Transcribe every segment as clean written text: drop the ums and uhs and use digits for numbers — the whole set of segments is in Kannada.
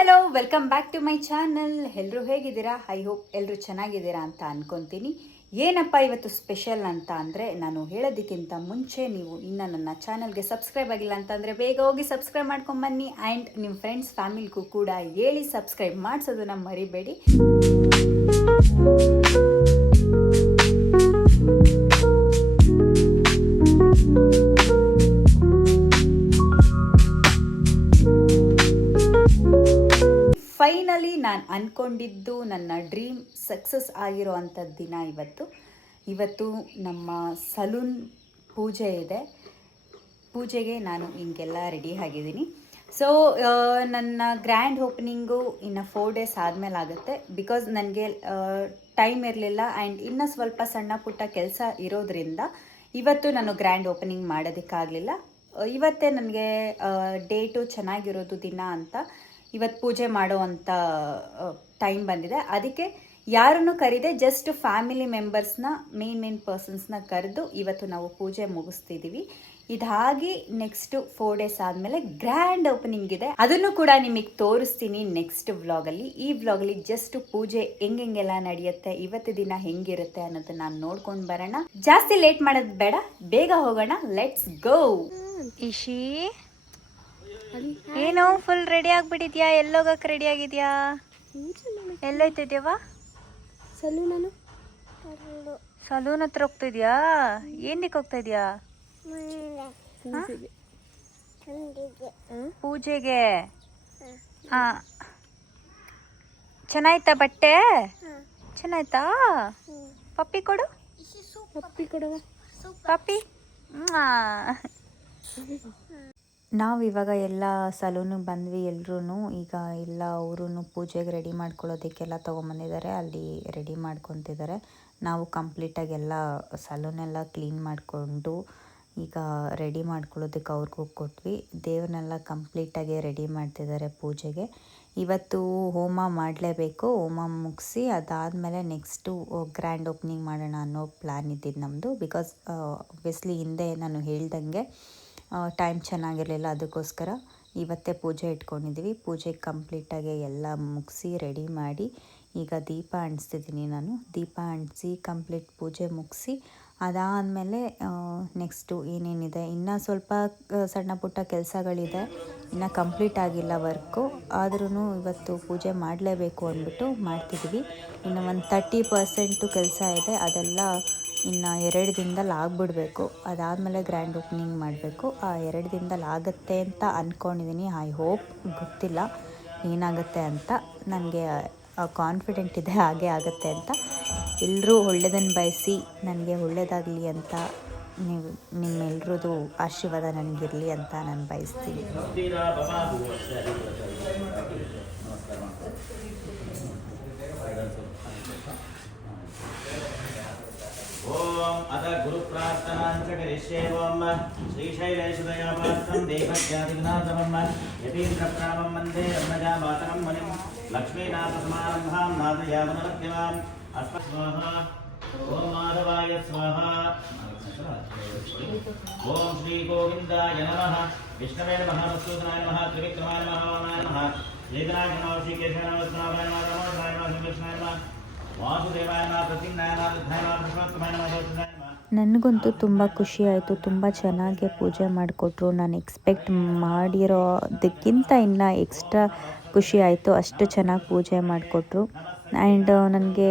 Hello welcome back to my channel. ಎಲ್ಲರೂ ಹೇಗಿದ್ದೀರಾ? ಐ ಹೋಪ್ ಎಲ್ಲರೂ ಚೆನ್ನಾಗಿದ್ದೀರಾ ಅಂತ ಅನ್ಕೊತೀನಿ. ಏನಪ್ಪ ಇವತ್ತು ಸ್ಪೆಷಲ್ ಅಂತ ಅಂದರೆ, ನಾನು ಹೇಳೋದಕ್ಕಿಂತ ಮುಂಚೆ ನೀವು ಇನ್ನು ನನ್ನ ಚಾನಲ್ಗೆ ಸಬ್ಸ್ಕ್ರೈಬ್ ಆಗಿಲ್ಲ ಅಂತಂದರೆ ಬೇಗ ಹೋಗಿ ಸಬ್ಸ್ಕ್ರೈಬ್ ಮಾಡ್ಕೊಂಬನ್ನಿ. ಆ್ಯಂಡ್ ನಿಮ್ಮ ಫ್ರೆಂಡ್ಸ್ ಫ್ಯಾಮಿಲಿಗೂ ಕೂಡ ಹೇಳಿ ಸಬ್ಸ್ಕ್ರೈಬ್ ಮಾಡಿಸೋದನ್ನ ಮರಿಬೇಡಿ. ಫೈನಲಿ ನಾನು ಅಂದ್ಕೊಂಡಿದ್ದು ನನ್ನ ಡ್ರೀಮ್ ಸಕ್ಸಸ್ ಆಗಿರೋ ಅಂಥದ್ದು ದಿನ ಇವತ್ತು ನಮ್ಮ ಸಲೂನ್ ಪೂಜೆ ಇದೆ. ಪೂಜೆಗೆ ನಾನು ಹಿಂಗೆಲ್ಲ ರೆಡಿ ಆಗಿದ್ದೀನಿ. ಸೊ ನನ್ನ ಗ್ರ್ಯಾಂಡ್ ಓಪನಿಂಗು ಇನ್ನು 4 days ಆದಮೇಲೆ ಆಗುತ್ತೆ. ಬಿಕಾಸ್ ನನಗೆ ಟೈಮ್ ಇರಲಿಲ್ಲ ಆ್ಯಂಡ್ ಇನ್ನೂ ಸ್ವಲ್ಪ ಸಣ್ಣ ಪುಟ್ಟ ಕೆಲಸ ಇರೋದ್ರಿಂದ ಇವತ್ತು ನಾನು ಗ್ರ್ಯಾಂಡ್ ಓಪನಿಂಗ್ ಮಾಡೋದಕ್ಕಾಗಲಿಲ್ಲ. ಇವತ್ತೇ ನನಗೆ ಡೇಟು ಚೆನ್ನಾಗಿರೋದು ದಿನ ಅಂತ ಇವತ್ತು ಪೂಜೆ ಮಾಡೋ ಅಂಥ ಟೈಮ್ ಬಂದಿದೆ. ಅದಕ್ಕೆ ಯಾರನ್ನು ಕರೀದೆ, ಜಸ್ಟ್ ಫ್ಯಾಮಿಲಿ ಮೆಂಬರ್ಸ್ನ ಮೇನ್ ಪರ್ಸನ್ಸ್ನ ಕರೆದು ಇವತ್ತು ನಾವು ಪೂಜೆ ಮುಗಿಸ್ತಿದ್ದೀವಿ. ಇದಾಗಿ ನೆಕ್ಸ್ಟ್ 4 days ಆದಮೇಲೆ ಗ್ರ್ಯಾಂಡ್ ಓಪನಿಂಗ್ ಇದೆ. ಅದನ್ನು ಕೂಡ ನಿಮಗೆ ತೋರಿಸ್ತೀನಿ ನೆಕ್ಸ್ಟ್ ವ್ಲಾಗಲ್ಲಿ. ಈ ವ್ಲಾಗಲ್ಲಿ ಜಸ್ಟ್ ಪೂಜೆ ಹೆಂಗೆಲ್ಲ ನಡೆಯುತ್ತೆ, ಇವತ್ತು ದಿನ ಹೆಂಗಿರುತ್ತೆ ಅನ್ನೋದನ್ನ ನಾನು ನೋಡ್ಕೊಂಡು ಬರೋಣ. ಜಾಸ್ತಿ ಲೇಟ್ ಮಾಡೋದು ಬೇಡ, ಬೇಗ ಹೋಗೋಣ. Let's go. ಇಶಿ ಏನು ಫುಲ್ ರೆಡಿ ಆಗ್ಬಿಟ್ಟಿದ್ಯಾ? ಎಲ್ಲೋಗಕ್ಕೆ ರೆಡಿ ಆಗಿದ್ಯಾ? ಎಲ್ಲೋಯ್ತಿದ್ಯವ? ಸಲೂನ್ ಹತ್ರ ಹೋಗ್ತಿದ್ಯಾ? ಏನಕ್ಕೆ ಹೋಗ್ತಾ ಇದೆಯಾ? ಪೂಜೆಗೆ. ಹಾಂ, ಚೆನ್ನಾಯ್ತಾ ಬಟ್ಟೆ? ಚೆನ್ನಾಯ್ತಾ? ಪಪ್ಪಿ ಕೊಡು, ಪಪ್ಪಿ. ನಾವಿವಾಗ ಎಲ್ಲ ಸಲೂನಿಗೆ ಬಂದ್ವಿ. ಎಲ್ಲರೂ ಈಗ ಎಲ್ಲ ಅವರು ಪೂಜೆಗೆ ರೆಡಿ ಮಾಡ್ಕೊಳ್ಳೋದಕ್ಕೆಲ್ಲ ತೊಗೊಂಬಂದಿದ್ದಾರೆ. ಅಲ್ಲಿ ರೆಡಿ ಮಾಡ್ಕೊತಿದ್ದಾರೆ. ನಾವು ಕಂಪ್ಲೀಟಾಗಿ ಎಲ್ಲ ಸಲೂನೆಲ್ಲ ಕ್ಲೀನ್ ಮಾಡಿಕೊಂಡು ಈಗ ರೆಡಿ ಮಾಡ್ಕೊಳ್ಳೋದಕ್ಕೆ ಅವ್ರಿಗೂ ಕೊಟ್ವಿ. ದೇವ್ರನ್ನೆಲ್ಲ ಕಂಪ್ಲೀಟಾಗಿ ರೆಡಿ ಮಾಡ್ತಿದ್ದಾರೆ ಪೂಜೆಗೆ. ಇವತ್ತು ಹೋಮ ಮಾಡಲೇಬೇಕು. ಹೋಮ ಮುಗಿಸಿ ಅದಾದಮೇಲೆ ನೆಕ್ಸ್ಟು ಗ್ರ್ಯಾಂಡ್ ಓಪನಿಂಗ್ ಮಾಡೋಣ ಅನ್ನೋ ಪ್ಲ್ಯಾನ್ ಇದ್ದಿದ್ದು ನಮ್ಮದು. ಬಿಕಾಸ್ ಆಬ್ವಿಯಸ್ಲಿ ಹಿಂದೆ ನಾನು ಹೇಳ್ದಂಗೆ ಟೈಮ್ ಚೆನ್ನಾಗಿರಲಿಲ್ಲ, ಅದಕ್ಕೋಸ್ಕರ ಇವತ್ತೇ ಪೂಜೆ ಇಟ್ಕೊಂಡಿದ್ದೀವಿ. ಪೂಜೆ ಕಂಪ್ಲೀಟಾಗಿ ಎಲ್ಲ ಮುಗಿಸಿ ರೆಡಿ ಮಾಡಿ ಈಗ ದೀಪ ಅಂಟಿಸ್ತಿದ್ದೀನಿ ನಾನು. ದೀಪ ಅಂಟಿಸಿ ಕಂಪ್ಲೀಟ್ ಪೂಜೆ ಮುಗಿಸಿ ಅದಾದಮೇಲೆ ನೆಕ್ಸ್ಟು ಏನೇನಿದೆ, ಇನ್ನೂ ಸ್ವಲ್ಪ ಸಣ್ಣ ಪುಟ್ಟ ಕೆಲಸಗಳಿದೆ, ಇನ್ನು ಕಂಪ್ಲೀಟ್ ಆಗಿಲ್ಲ ವರ್ಕು. ಆದ್ರೂ ಇವತ್ತು ಪೂಜೆ ಮಾಡಲೇಬೇಕು ಅಂದ್ಬಿಟ್ಟು ಮಾಡ್ತಿದ್ದೀವಿ. ಇನ್ನು ಒಂದು 30% ಕೆಲಸ ಇದೆ, ಅದೆಲ್ಲ ಇನ್ನು 2 ದಿನದಲ್ಲಿ ಆಗಿಬಿಡ್ಬೇಕು. ಅದಾದಮೇಲೆ ಗ್ರ್ಯಾಂಡ್ ಓಪನಿಂಗ್ ಮಾಡಬೇಕು. ಆ 2 ದಿನದಲ್ಲಿ ಆಗುತ್ತೆ ಅಂತ ಅಂದ್ಕೊಂಡಿದ್ದೀನಿ. ಐ ಹೋಪ್, ಗೊತ್ತಿಲ್ಲ ಏನಾಗುತ್ತೆ ಅಂತ. ನನಗೆ ಕಾನ್ಫಿಡೆಂಟ್ ಇದೆ ಹಾಗೆ ಆಗುತ್ತೆ ಅಂತ. ಎಲ್ಲರೂ ಒಳ್ಳೆಯದನ್ನು ಬಯಸಿ ನನಗೆ ಒಳ್ಳೆಯದಾಗಲಿ ಅಂತ ನಿಮ್ಮೆಲ್ಲರದ್ದು ಆಶೀರ್ವಾದ ನನಗಿರಲಿ ಅಂತ ನಾನು ಬಯಸ್ತೀನಿ. ओम अथ गुरु प्रार्थनांच करिष्ये। ओम श्रीशैलेशदयापात्रं देवज्ञातिनाथमं यतीन्द्रप्रामं वन्दे रम्यजामातरं मुनिं लक्ष्मीनाथसमारम्भां नाथयामनमध्यमाम् अस्मत्स्वाहा। ओम माधवाय स्वाहा। ओम श्री गोविन्दाय नमः। विष्णवे नमः, मधुसूदनाय नमः, त्रिविक्रमाय नमः, वामनाय नमः, लेखनाय नमः, श्रीकेशवाय नमः, विष्णुवाय नमः, रमाय नमः, कृष्णाय नमः, वासुदेवाय नमः, प्रद्युम्नाय नमः, ध्याय नमः, पुरुषोत्तमाय नमः, ज्योतिषाय नमः। ನನಗಂತೂ ತುಂಬ ಖುಷಿ ಆಯಿತು. ತುಂಬ ಚೆನ್ನಾಗಿ ಪೂಜೆ ಮಾಡಿಕೊಟ್ರು. ನಾನು ಎಕ್ಸ್ಪೆಕ್ಟ್ ಮಾಡಿರೋದಕ್ಕಿಂತ ಇನ್ನೂ ಎಕ್ಸ್ಟ್ರಾ ಖುಷಿ ಆಯಿತು. ಅಷ್ಟು ಚೆನ್ನಾಗಿ ಪೂಜೆ ಮಾಡಿಕೊಟ್ರು. ಆ್ಯಂಡ್ ನನಗೆ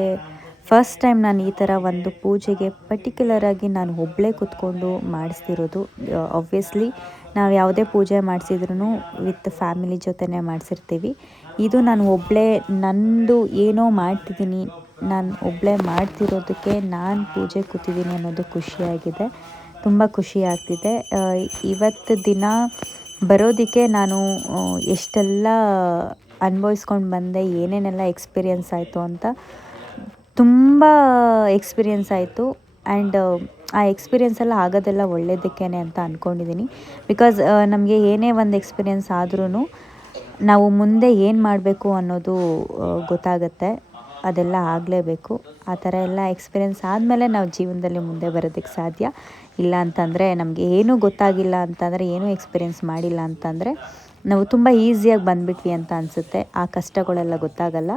ಫಸ್ಟ್ ಟೈಮ್ ನಾನು ಈ ಥರ ಒಂದು ಪೂಜೆಗೆ ಪರ್ಟಿಕ್ಯುಲರಾಗಿ ನಾನು ಒಬ್ಬಳೇ ಕೂತ್ಕೊಂಡು ಮಾಡಿಸ್ತಿರೋದು. ಆಬ್ವಿಯಸ್ಲಿ ನಾವು ಯಾವುದೇ ಪೂಜೆ ಮಾಡಿಸಿದ್ರೂ ವಿತ್ ಫ್ಯಾಮಿಲಿ ಜೊತೆನೇ ಮಾಡಿಸಿರ್ತೀವಿ. ಇದು ನಾನು ಒಬ್ಬಳೇ, ನಂದು ಏನೋ ಮಾಡ್ತಿದ್ದೀನಿ, ನಾನು ಒಬ್ಬಳೇ ಮಾಡ್ತಿರೋದಕ್ಕೆ ನಾನು ಪೂಜೆ ಕೂತಿದ್ದೀನಿ ಅನ್ನೋದು ಖುಷಿಯಾಗಿದೆ. ತುಂಬ ಖುಷಿ ಆಗ್ತಿದೆ. ಇವತ್ತು ದಿನ ಬರೋದಕ್ಕೆ ನಾನು ಎಷ್ಟೆಲ್ಲ ಅನುಭವಿಸ್ಕೊಂಡು ಬಂದೆ, ಏನೇನೆಲ್ಲ ಎಕ್ಸ್ಪೀರಿಯನ್ಸ್ ಆಯಿತು ಅಂತ ತುಂಬ ಎಕ್ಸ್ಪೀರಿಯನ್ಸ್ ಆಯಿತು. ಆ್ಯಂಡ್ ಆ ಎಕ್ಸ್ಪೀರಿಯನ್ಸ್ ಎಲ್ಲ ಆಗೋದೆಲ್ಲ ಒಳ್ಳೆಯದಕ್ಕೇ ಅಂತ ಅಂದ್ಕೊಂಡಿದ್ದೀನಿ. ಬಿಕಾಸ್ ನಮಗೆ ಏನೇ ಒಂದು ಎಕ್ಸ್ಪೀರಿಯನ್ಸ್ ಆದ್ರೂ ನಾವು ಮುಂದೆ ಏನು ಮಾಡಬೇಕು ಅನ್ನೋದು ಗೊತ್ತಾಗುತ್ತೆ. ಅದೆಲ್ಲ ಆಗಲೇಬೇಕು. ಆ ಥರ ಎಲ್ಲ ಎಕ್ಸ್ಪೀರಿಯನ್ಸ್ ಆದಮೇಲೆ ನಾವು ಜೀವನದಲ್ಲಿ ಮುಂದೆ ಬರೋದಕ್ಕೆ ಸಾಧ್ಯ. ಇಲ್ಲ ಅಂತಂದರೆ ನಮಗೆ ಏನೂ ಗೊತ್ತಾಗಿಲ್ಲ ಅಂತಂದರೆ, ಏನೂ ಎಕ್ಸ್ಪೀರಿಯನ್ಸ್ ಮಾಡಿಲ್ಲ ಅಂತಂದರೆ ನಾವು ತುಂಬ ಈಸಿಯಾಗಿ ಬಂದುಬಿಟ್ವಿ ಅಂತ ಅನಿಸುತ್ತೆ. ಆ ಕಷ್ಟಗಳೆಲ್ಲ ಗೊತ್ತಾಗಲ್ಲ.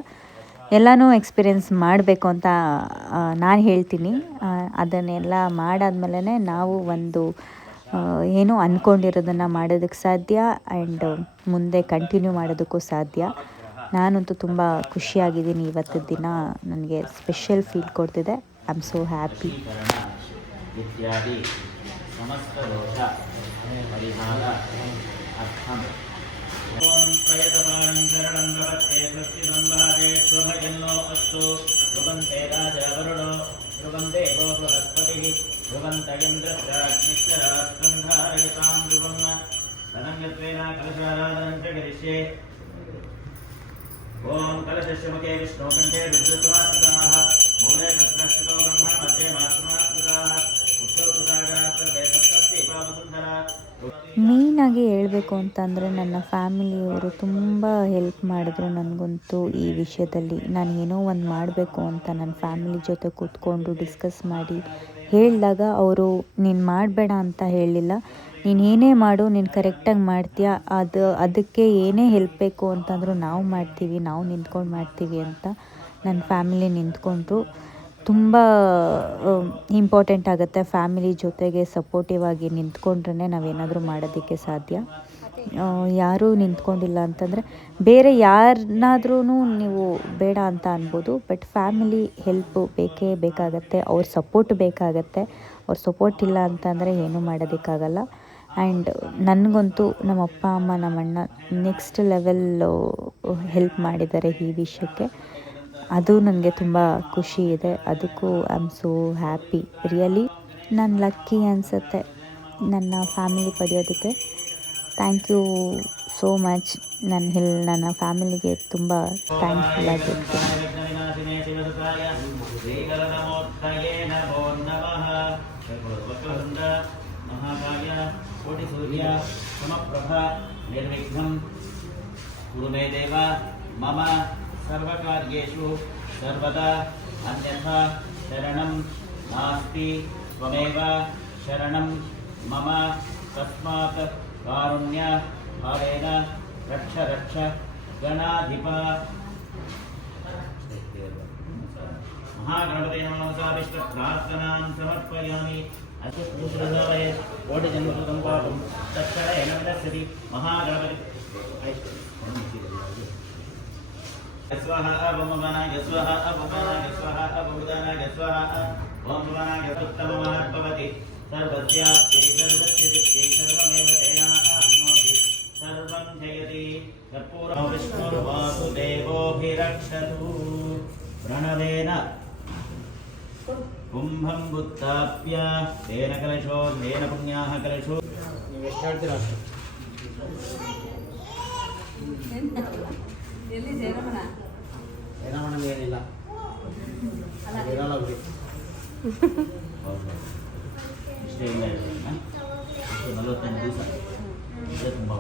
ಎಲ್ಲನೂ ಎಕ್ಸ್ಪೀರಿಯೆನ್ಸ್ ಮಾಡಬೇಕು ಅಂತ ನಾನು ಹೇಳ್ತೀನಿ. ಅದನ್ನೆಲ್ಲ ಮಾಡಾದ್ಮೇಲೆ ನಾವು ಒಂದು ಏನೋ ಅಂದ್ಕೊಂಡಿರೋದನ್ನು ಮಾಡೋದಕ್ಕೆ ಸಾಧ್ಯ ಆ್ಯಂಡ್ ಮುಂದೆ ಕಂಟಿನ್ಯೂ ಮಾಡೋದಕ್ಕೂ ಸಾಧ್ಯ. ನಾನಂತೂ ತುಂಬ ಖುಷಿಯಾಗಿದ್ದೀನಿ. ಇವತ್ತು ದಿನ ನನಗೆ ಸ್ಪೆಷಲ್ ಫೀಲ್ ಕೊಡ್ತಿದೆ. I am so happy. ಇತ್ಯಾದಿ ಸಮಸ್ತ ದೋಷ ಪರಿಹಾರ ಅರ್ಥಂ ಓಂ ಪ್ರಯತಮಾನಂ ಶರಣಂ ಪ್ರಪತ್ತೇ ಸ್ವಸ್ತಿ ಸಂಭಾಜೆ ಶುಭಯನ್ನೋ ಅಸ್ತು ಧ್ರುವಂತೆ ರಾಜವರುಣೋ ಧ್ರುವಂತೆ ಗೋ ಬೃಹಸ್ಪತಿಃ ಧ್ರುವಂತ ಇಂದ್ರಶ್ಚಾಗ್ನಿಶ್ಚರಾಸ್ತ್ರಂ ಧಾರಯತಾಂ ಧ್ರುವಂ ತದಂಗತ್ವೇನ ಕಲಶಾರಾಧನಂ ಚ ಕರಿಷ್ಯೆ. ಓಂ ಕಲಶಸ್ಯ ಮುಖೇ ವಿಷ್ಣು ಕಂಠೇ ರುದ್ರತ್ವಾಸ್ತಾಃ ಮೂಲೆ ತಸ್ಮಶ್ಚಿತೋ ಬ್ರಹ್ಮ ಮಧ್ಯೆ ಮಾತೃಮಾಸ್ತಾಃ ಮೇಯ್ನಾಗಿ ಹೇಳಬೇಕು ಅಂತಂದರೆ ನನ್ನ ಫ್ಯಾಮಿಲಿಯವರು ತುಂಬ ಹೆಲ್ಪ್ ಮಾಡಿದ್ರು ನನಗಂತೂ ಈ ವಿಷಯದಲ್ಲಿ. ನಾನು ಏನೋ ಒಂದು ಮಾಡಬೇಕು ಅಂತ ನನ್ನ ಫ್ಯಾಮಿಲಿ ಜೊತೆ ಕೂತ್ಕೊಂಡು ಡಿಸ್ಕಸ್ ಮಾಡಿ ಹೇಳಿದಾಗ ಅವರು ನೀನು ಮಾಡಬೇಡ ಅಂತ ಹೇಳಲಿಲ್ಲ. ನೀನು ಏನೇ ಮಾಡು, ನೀನು ಕರೆಕ್ಟಾಗಿ ಮಾಡ್ತೀಯ, ಅದಕ್ಕೆ ಏನೇ ಹೆಲ್ಪ್ ಬೇಕು ಅಂತಂದರೂ ನಾವು ಮಾಡ್ತೀವಿ, ನಾವು ನಿಂತ್ಕೊಂಡು ಮಾಡ್ತೀವಿ ಅಂತ ನನ್ನ ಫ್ಯಾಮಿಲಿ ನಿಂತ್ಕೊಂಡ್ರು. ತುಂಬ ಇಂಪಾರ್ಟೆಂಟ್ ಆಗುತ್ತೆ ಫ್ಯಾಮಿಲಿ ಜೊತೆಗೆ ಸಪೋರ್ಟಿವ್ ಆಗಿ ನಿಂತ್ಕೊಂಡ್ರೆ ನಾವೇನಾದರೂ ಮಾಡೋದಕ್ಕೆ ಸಾಧ್ಯ. ಯಾರೂ ನಿಂತ್ಕೊಂಡಿಲ್ಲ ಅಂತಂದರೆ ಬೇರೆ ಯಾರನ್ನಾದ್ರೂ ನೀವು ಬೇಡ ಅಂತ ಅನ್ಬೋದು, ಬಟ್ ಫ್ಯಾಮಿಲಿ ಹೆಲ್ಪು ಬೇಕೇ ಬೇಕಾಗತ್ತೆ, ಅವ್ರ ಸಪೋರ್ಟ್ ಬೇಕಾಗತ್ತೆ. ಅವ್ರ ಸಪೋರ್ಟ್ ಇಲ್ಲ ಅಂತಂದರೆ ಏನೂ ಮಾಡೋದಕ್ಕಾಗಲ್ಲ. ಆ್ಯಂಡ್ ನನಗಂತೂ ನಮ್ಮ ಅಪ್ಪ ಅಮ್ಮ ನಮ್ಮಣ್ಣ ನೆಕ್ಸ್ಟ್ ಲೆವೆಲ್ಲು ಹೆಲ್ಪ್ ಮಾಡಿದ್ದಾರೆ ಈ ವಿಷಯಕ್ಕೆ. ಅದು ನನಗೆ ತುಂಬ ಖುಷಿ ಇದೆ. ಅದಕ್ಕೂ I am so happy. Really ನಾನು ಲಕ್ಕಿ ಅನಿಸುತ್ತೆ ನನ್ನ ಫ್ಯಾಮಿಲಿ ಪಡೆಯೋದಕ್ಕೆ. Thank you so much. ನನ್ನ ಫ್ಯಾಮಿಲಿಗೆ ತುಂಬ ಥ್ಯಾಂಕ್ಫುಲ್ ಆಗಿರ್ತೀನಿ. ಮಮ ಸರ್ವಕಾರ್ಯೇಷು ಸರ್ವದಾ ಅನ್ಯಥಾ ಶರಣಂ ನಾಸ್ತಿ ತ್ವಮೇವ ಶರಣಂ ಮಮ ತಸ್ಮಾತ್ ಕಾರುಣ್ಯ ಭಾವೇನ ರಕ್ಷ ರಕ್ಷ ಗಣಾಧಿಪ. ಮಹಾಗಣಪತಯೇ ನಮಃ ಪ್ರಾರ್ಥನಾಂ ಸಮರ್ಪಯಾಮಿ. ಅಸುಶ್ರೂಷಾಯ ಕೋಟಿ ಜನ್ಮಕೃತಂ ಪಾಪಂ ತತ್ಕ್ಷಣೇನ ವಿನಶ್ಯತಿ. ಮಹಾಗಣಪತಿ स्वाहा अवमनाय स्वाहा अवमनाय स्वाहा अवमुदानाय स्वाहा ओम भवानाय उत्तमः भवति सर्वस्याप्ति सर्वस्य दिक्खे सर्वमेव तेनाप्नोति सर्वं जयति कर्पूरो विष्णुर्वासुदेवोऽभिरक्षतु प्रणवेन कुम्भं बुद्धाप्य तेन कलशो तेन पुण्याः कलशो ಎಲ್ಲಿ ಜಯರಮಣ ಏನಿಲ್ಲ ಇರಲ್ಲ ಬಿಡಿ. ಇಷ್ಟೇ ಇಲ್ಲ 45 ದಿವಸ ಇಷ್ಟೇ ತುಂಬ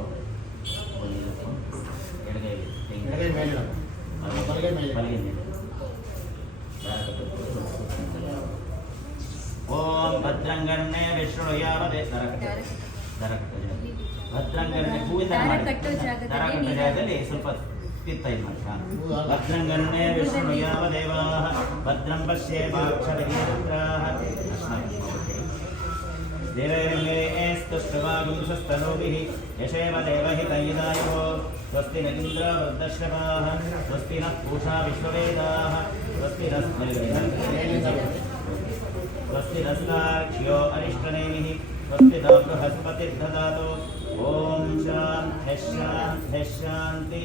ಓಂ ಭದ್ರಂಗನ್ನೇ ವಿಷ್ಣುಯಾವದೇ ಭದ್ರಂಗನ್ನೇ ಹೂವಿನ ದರ ಕಟ್ಟೋ ಜಾಗದಲ್ಲಿ ಸ್ವಲ್ಪ ಭದ್ರಂಗನ್ನೇ ವಿಷ್ಣುಯಾವದೇವಾಃ ಭದ್ರಂ ಪಶ್ಯೇಮಾಕ್ಷರಗೀರುದ್ರಾಃ ದೇವೈರ್ಲೇಸ್ತುಷ್ಟವಾಗುಂಸಸ್ತನೂಭಿಃ ಯಶೇವ ದೇವಹಿತೈದಾಯೋ ಸ್ವಸ್ತಿ ನ ಇಂದ್ರ ವೃದ್ಧಶ್ರವಾಃ ಸ್ವಸ್ತಿ ನಃ ಪೂಷಾ ವಿಶ್ವವೇದಾಃ ಸ್ವಸ್ತಿ ನಸ್ತಾರ್ಕ್ಷ್ಯೋ ಅರಿಷ್ಟನೇಮಿಃ ಸ್ವಸ್ತಿ ನ ಬೃಹಸ್ಪತಿರ್ದದಾತು. ಓಂ ಶಾಂತಿ ಶಾಂತಿ ಶಾಂತಿ.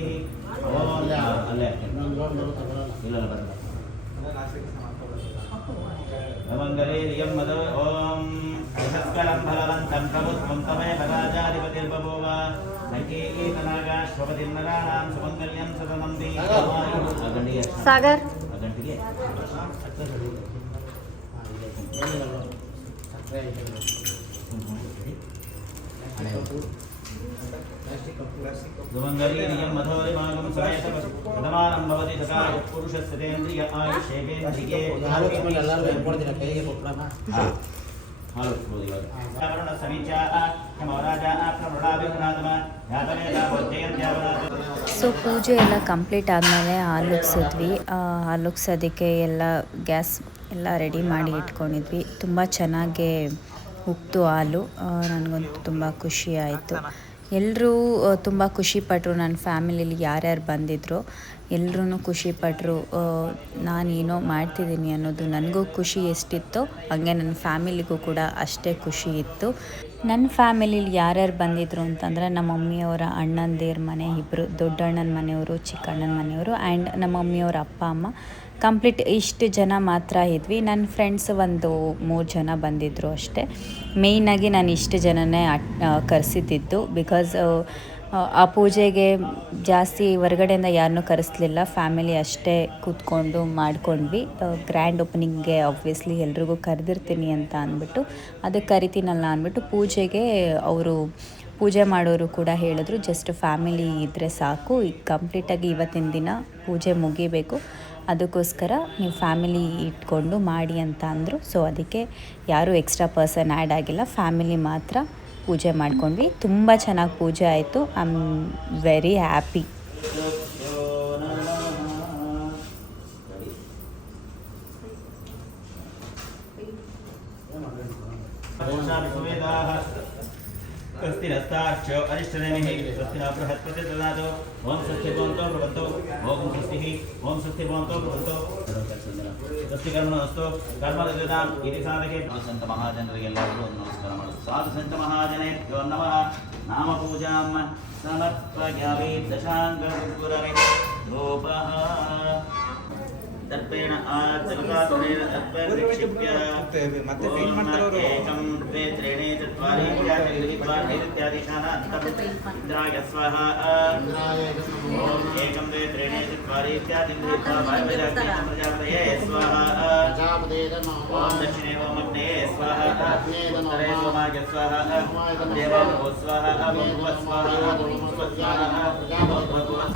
ಓಂ ಅಲ್ಲೇ ಇಲ್ಲ ಬರಲ್ಲ ಮಂಗಲೇರಿಯಂ ಮದ. ಓಂ ಬೃಹಸ್ಕರಂ ಫಲವಂತಂ ಪ್ರಭುತ್ವಂ ತಮೇವ ರಾಜಾಧಿಪತಿರ್ಬಭೂವ ನಗೀತನಾಗಾಶ್ವಪತಿರ್ನರಾಣಾಂ ಸುಮಂಗಲ್ಯಂ ಸತತಂ ದೀರ್ಘಾಯುಃ. ಸಾಗರ್ ಗಂಟಿಗೆ ಸುಮಂಗಲೇರಿಯಂ ಮಧೋರಿಮಾಗಂ ಸಮೇತ ಪ್ರಥಮಾನಂ ಭವತಿ ತಥಾ ಪುರುಷಸ್ಯೇಂದ್ರಿಯ ಆಯುಷೇಂದ್ರಿಯೇ ಹಾಲು ಸಮೀಚ ಸೊ ಪೂಜೆ ಎಲ್ಲ ಕಂಪ್ಲೀಟ್ ಆದಮೇಲೆ ಹಾಲು ಉಗ್ಸಿದ್ವಿ. ಹಾಲು ಉಗ್ಸೋದಕ್ಕೆ ಎಲ್ಲ ಗ್ಯಾಸ್ ಎಲ್ಲ ರೆಡಿ ಮಾಡಿ ಇಟ್ಕೊಂಡಿದ್ವಿ. ತುಂಬ ಚೆನ್ನಾಗೇ ಉಕ್ತು ಹಾಲು. ನನಗಂತೂ ತುಂಬ ಖುಷಿ ಆಯಿತು. ಎಲ್ಲರೂ ತುಂಬ ಖುಷಿಪಟ್ಟರು. ನನ್ನ ಫ್ಯಾಮಿಲಿಲಿ ಯಾರ್ಯಾರು ಬಂದಿದ್ರು ಎಲ್ಲರೂ ಖುಷಿಪಟ್ಟರು. ನಾನೇನೋ ಮಾಡ್ತಿದ್ದೀನಿ ಅನ್ನೋದು ನನಗೂ ಖುಷಿ ಎಷ್ಟಿತ್ತೋ ಹಾಗೆ ನನ್ನ ಫ್ಯಾಮಿಲಿಗೂ ಕೂಡ ಅಷ್ಟೇ ಖುಷಿ ಇತ್ತು. ನನ್ನ ಫ್ಯಾಮಿಲಿಲಿ ಯಾರ್ಯಾರು ಬಂದಿದ್ರು ಅಂತಂದರೆ ನಮ್ಮ ಮಮ್ಮಿಯವರ ಅಣ್ಣಂದಿರ ಮನೆ ಇಬ್ಬರು, ದೊಡ್ಡಣ್ಣನ ಮನೆಯವರು, ಚಿಕ್ಕಣ್ಣನ ಮನೆಯವರು ಆ್ಯಂಡ್ ನಮ್ಮ ಮಮ್ಮಿಯವರ ಅಪ್ಪ ಅಮ್ಮ. ಕಂಪ್ಲೀಟ್ ಇಷ್ಟು ಜನ ಮಾತ್ರ ಇದ್ವಿ. ನನ್ನ ಫ್ರೆಂಡ್ಸ್ ಒಂದು 3 ಜನ ಬಂದಿದ್ದರು ಅಷ್ಟೇ. ಮೇಯ್ನಾಗಿ ನಾನು ಇಷ್ಟು ಜನನೇ ಕರೆಸಿದ್ದಿದ್ದು. ಬಿಕಾಸ್ ಆ ಪೂಜೆಗೆ ಜಾಸ್ತಿ ಹೊರಗಡೆಯಿಂದ ಯಾರನ್ನೂ ಕರೆಸಲಿಲ್ಲ. ಫ್ಯಾಮಿಲಿ ಅಷ್ಟೇ ಕೂತ್ಕೊಂಡು ಮಾಡ್ಕೊಂಡ್ವಿ. ಗ್ರ್ಯಾಂಡ್ ಓಪನಿಂಗ್ಗೆ ಆಬ್ವಿಯಸ್ಲಿ ಎಲ್ರಿಗೂ ಕರೆದಿರ್ತೀನಿ ಅಂತ ಅಂದ್ಬಿಟ್ಟು ಅದಕ್ಕೆ ಕರಿತೀನಲ್ಲ ಅಂದ್ಬಿಟ್ಟು ಪೂಜೆಗೆ ಅವರು ಪೂಜೆ ಮಾಡೋರು ಕೂಡ ಹೇಳಿದ್ರು ಜಸ್ಟ್ ಫ್ಯಾಮಿಲಿ ಇದ್ದರೆ ಸಾಕು, ಈಗ ಕಂಪ್ಲೀಟಾಗಿ ಇವತ್ತಿನ ದಿನ ಪೂಜೆ ಮುಗಿಬೇಕು, ಅದಕ್ಕೋಸ್ಕರ ನೀವು ಫ್ಯಾಮಿಲಿ ಇಟ್ಕೊಂಡು ಮಾಡಿ ಅಂತ ಅಂದರು. ಸೊ ಅದಕ್ಕೆ ಯಾರೂ ಎಕ್ಸ್ಟ್ರಾ ಪರ್ಸನ್ ಆ್ಯಡ್ ಆಗಿಲ್ಲ, ಫ್ಯಾಮಿಲಿ ಮಾತ್ರ ಪೂಜೆ ಮಾಡ್ಕೊಂಡ್ವಿ. ತುಂಬ ಚೆನ್ನಾಗಿ ಪೂಜೆ ಆಯಿತು. I am very happy. स्वस्तिरस्ताश्च अरिष्टनेमिः स्वस्ति न बृहस्पति ददातु ओम स्वस्ति भवन्तो भवन्तु ओम स्वस्तिः ओम स्वस्ति भवन्तो भवन्तु स्वस्ति कर्मणोऽस्तु कर्मददाम् इति साधके संत महाजनरिಗೆಲ್ಲರಿಗೂ ನಮಸ್ಕಾರ ಮಾಡುತ್ತಾ ಸಾಧು ಸಂತ ಮಹಾಜನೇಭ್ಯೋ ನಮಃ. ನಾಮ ಪೂಜಾಂ ಸಮರ್ಪಯಾಮಿ ದಶಾಂಗ ಗುರುರೇ ಧೂಪಃ दर्पेण आचलकासनेन तत्त्वेन विक्षिप्य ಮತ್ತೆ ಫೀಲ್ ಮಾಡ್ತಾರೆ ಅವರು. एकं द्वे त्रीणि चत्वारि इन्द्राय स्वाहा ओम एकं द्वे त्रीणि चत्वारि इत्यादि प्रजापतये स्वाहा ओम दक्षिणे ओम अग्नये स्वाहा उत्तरे सोमाय स्वाहा देवो स्वाहा भगवः स्वाहा भगवः स्वाहा भगवः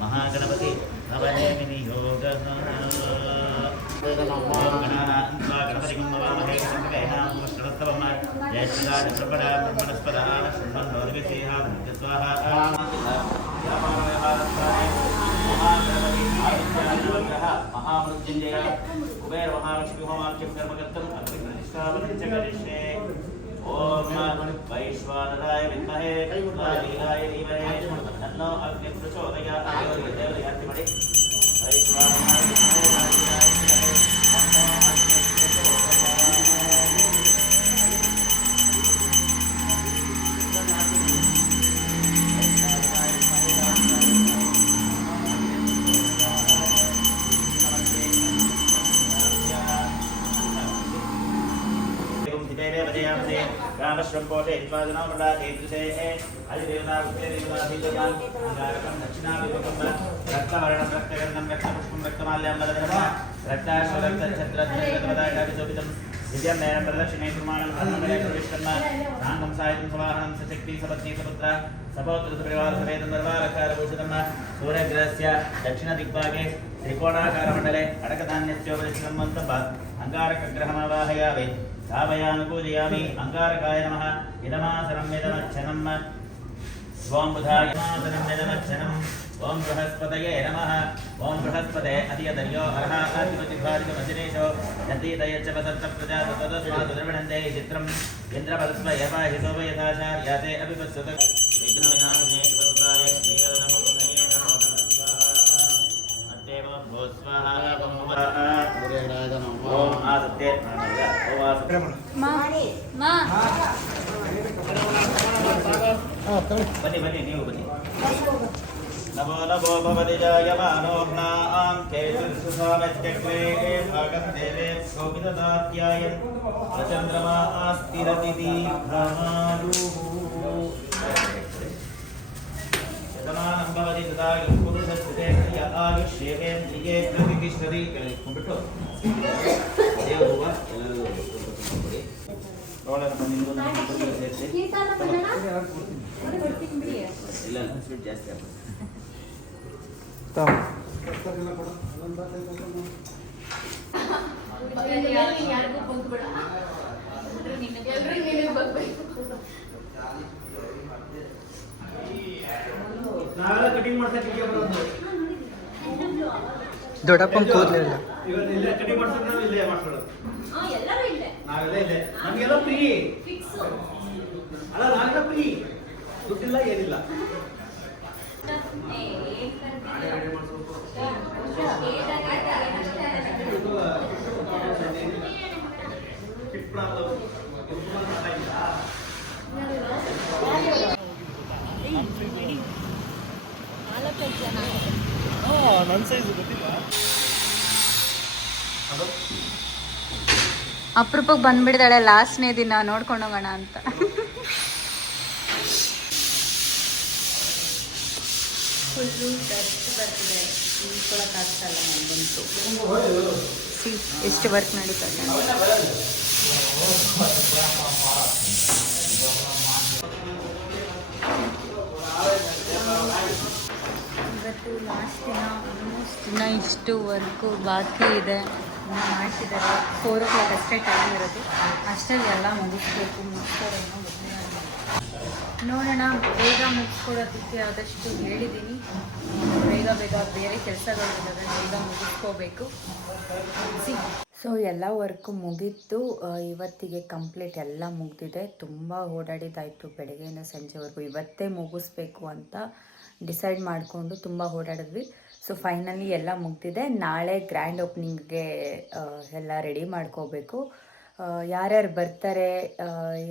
महागणपति नवनेमि योगः गणपति नवामहे संकैनां नमस्तवम जयश्रीराज प्रपदा ब्रह्मणस्पदा ब्रह्मणोर्विषेहा स्वाहा महामृत्युंजय कुबेर महालक्ष्मी होमाख्यं कर्मकर्तुम् अग्निप्रतिष्ठापनं च करिष्ये ओम वैश्वानराय विद्महे वैश्वानराय धीमहि तन्नो अग्निः प्रचोदयात् देवयाति मणि वैश्वानराय विद्महे वैश्वानराय धीमहि तन्नो अग्निः रामश्रम्पोषे विद्वादनो प्रदाते दृशे अधिदेवता विद्यदेवताभिजमान् अंगारकं दक्षिणाभिमुखं रक्तवर्णं रक्तगन्धं रक्तपुष्पं रक्तमाल्यां वदनं रक्ताश्वरक्तच्छत्रद्वैतपदाकाभिशोभितं दिव्यं नयनं प्रदक्षिणे प्रमाणं धर्ममय प्रविष्टं रामं सायं समाहनं सशक्ति सपत्नी सपुत्र सपौत्र परिवार समेत निर्वालकारभूषितं सूर्यग्रहस्य दक्षिणदिग्भागे त्रिकोणाकारमण्डले अडकधान्यस्योपरिष्ठं मन्तम् अंगारकग्रहमावाहयामि धावयानुपूजयामि अंगारकाय नमः इदमासनं यदमच्छनं स्वां बुधाय नमासनं यदमच्छनं ओम बृहस्पतये नमः ओम बृहस्पते अधियदर्यो अर्हा अधिपतिभारिकमजिनेशो यदीदयच्च वदत्त प्रजाततस्मात् द्रविणन्ते चित्रम् इन्द्रपदस्म यपाहि शोभयथाचार्याते अभिपत्सत विघ्नविनाशने सर्वदाय श्रीकरणमुन्नये नमः अद्देव भो स्वाहा ओम आसत्ते ओम आसत्ते बन्नी बन्नी ನೀವು ಬನ್ನಿ नमो नमो भवति जायमानोऽग्नां केतुर्सुसामत्यग्रे भागं देवेभ्यो विददात्यायन् प्रचन्द्रमा स्थिरति दीर्घमायुः शतमानं भवति तदा पुरुषस्थिते प्रिय आयुष्येवेन्द्रिये प्रतिष्ठति कुंबिಟ್ಟು ದೇವರು ಎಲ್ಲರೂ ರೋಲರ್ ಬಂದಿದ್ದು ನಮಗೆ ಸೇರಿಸಿ ಇಲ್ಲ ಸ್ವೀಟ್ ಜಾಸ್ತಿ ಆಗ್ತದೆ ನಾವೆಲ್ಲ ಕಟಿಂಗ್ ಮಾಡ್ಸಕ್ಕೆ ಬರೋದು ದೊಡ್ಡಪ್ಪನ ಕೂದಲಿಲ್ಲ ಇವತ್ತು ಇಲ್ಲೇ ಕಟಿಂಗ್ ಮಾಡ್ಸಕ್ಕೆ ನಾವು ಇಲ್ಲೇ ಮಾಡ್ಕೊಳ್ಳೋದು ನಾವೆಲ್ಲ ಇಲ್ಲೇ ನಮಗೆಲ್ಲ ಫ್ರೀ ಅಲ್ಲ ನಾವೆಲ್ಲ ಫ್ರೀ ದುಡ್ಡಿಲ್ಲ ಏನಿಲ್ಲ ನನ್ನ ಸೈಜ್ ಗೊತ್ತಿಲ್ಲ ಅಪರೂಪಕ್ಕೆ ಬಂದ್ಬಿಡ್ತಾಳೆ ಲಾಸ್ಟ್ನೇ ದಿನ ನೋಡ್ಕೊಂಡು ಹೋಗೋಣ ಅಂತ. ಎಷ್ಟು ವರ್ಕ್ ನಡೀತಾ ಇದೆ. ಇವತ್ತು ಲಾಸ್ಟ್ ದಿನ, ಆಲ್ಮೋಸ್ಟ್ ಇನ್ನು ಇಷ್ಟು ವರ್ಕು ಬಾಕಿ ಇದೆ. ಮಾಡ್ತಿದ್ದಾರೆ 4 o'clock ಅಷ್ಟೇ ಟೈಮ್ ಇರೋದು. ಅಷ್ಟರಲ್ಲಿ ಎಲ್ಲ ಮುಗಿಸ್ಬೇಕು. ಮುಗಿಸ್ಕೊಡೋಣ ನೋಡೋಣ. ಬೇಗ ಮುಗಿಸ್ಕೊಡೋದಕ್ಕೆ ಆದಷ್ಟು ಹೇಳಿದ್ದೀನಿ. ಬೇಗ ಬೇರೆ ಕೆಲಸಗಳಿದ್ದಾವೆ, ಬೇಗ ಮುಗಿಸ್ಕೋಬೇಕು. ಸೊ ಎಲ್ಲ ವರ್ಕು ಮುಗೀತು. ಇವತ್ತಿಗೆ ಕಂಪ್ಲೀಟ್ ಎಲ್ಲ ಮುಗಿದಿದೆ. ತುಂಬ ಓಡಾಡಿದ್ದಾಯಿತು ಬೆಳಗ್ಗೆಯಿಂದ ಸಂಜೆವರೆಗೂ. ಇವತ್ತೇ ಮುಗಿಸ್ಬೇಕು ಅಂತ ಡಿಸೈಡ್ ಮಾಡಿಕೊಂಡು ತುಂಬ ಓಡಾಡಿದ್ವಿ. ಸೊ ಫೈನಲಿ ಎಲ್ಲ ಮುಗ್ದಿದೆ. ನಾಳೆ ಗ್ರ್ಯಾಂಡ್ ಓಪನಿಂಗ್ಗೆ ಎಲ್ಲ ರೆಡಿ ಮಾಡ್ಕೋಬೇಕು. ಯಾರ್ಯಾರು ಬರ್ತಾರೆ,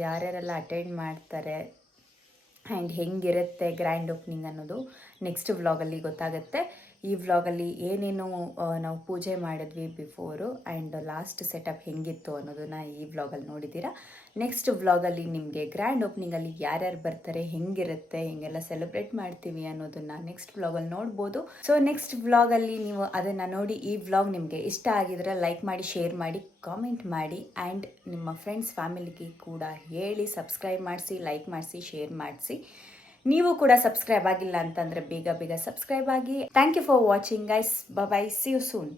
ಯಾರ್ಯಾರೆಲ್ಲ ಅಟೆಂಡ್ ಮಾಡ್ತಾರೆ ಆ್ಯಂಡ್ ಹೆಂಗಿರುತ್ತೆ ಗ್ರ್ಯಾಂಡ್ ಓಪನಿಂಗ್ ಅನ್ನೋದು ನೆಕ್ಸ್ಟ್ ವ್ಲಾಗಲ್ಲಿ ಗೊತ್ತಾಗುತ್ತೆ. ಈ ವ್ಲಾಗಲ್ಲಿ ಏನೇನು ನಾವು ಪೂಜೆ ಮಾಡಿದ್ವಿ ಬಿಫೋರು ಆ್ಯಂಡ್ ಲಾಸ್ಟ್ ಸೆಟಪ್ ಹೆಂಗಿತ್ತು ಅನ್ನೋದನ್ನು ಈ ವ್ಲಾಗಲ್ಲಿ ನೋಡಿದ್ದೀರಾ. ನೆಕ್ಸ್ಟ್ ವ್ಲಾಗಲ್ಲಿ ನಿಮಗೆ ಗ್ರ್ಯಾಂಡ್ ಓಪನಿಂಗಲ್ಲಿ ಯಾರ್ಯಾರು ಬರ್ತಾರೆ, ಹೆಂಗಿರುತ್ತೆ, ಹೆಂಗೆಲ್ಲ ಸೆಲೆಬ್ರೇಟ್ ಮಾಡ್ತೀವಿ ಅನ್ನೋದನ್ನು ನೆಕ್ಸ್ಟ್ ವ್ಲಾಗಲ್ಲಿ ನೋಡ್ಬೋದು. ಸೊ ನೆಕ್ಸ್ಟ್ ವ್ಲಾಗಲ್ಲಿ ನೀವು ಅದನ್ನು ನೋಡಿ ಈ ವ್ಲಾಗ್ ನಿಮಗೆ ಇಷ್ಟ ಆಗಿದ್ರೆ ಲೈಕ್ ಮಾಡಿ, ಶೇರ್ ಮಾಡಿ, ಕಾಮೆಂಟ್ ಮಾಡಿ ಆ್ಯಂಡ್ ನಿಮ್ಮ ಫ್ರೆಂಡ್ಸ್ ಫ್ಯಾಮಿಲಿಗೆ ಕೂಡ ಹೇಳಿ. ಸಬ್ಸ್ಕ್ರೈಬ್ ಮಾಡಿಸಿ, ಲೈಕ್ ಮಾಡಿಸಿ, ಶೇರ್ ಮಾಡಿಸಿ. ನೀವು ಕೂಡ ಸಬ್ಸ್ಕ್ರೈಬ್ ಆಗಿಲ್ಲ ಅಂತಂದರೆ ಬೇಗ ಸಬ್ಸ್ಕ್ರೈಬ್ ಆಗಿ. Thank you for watching guys. Bye, see you soon.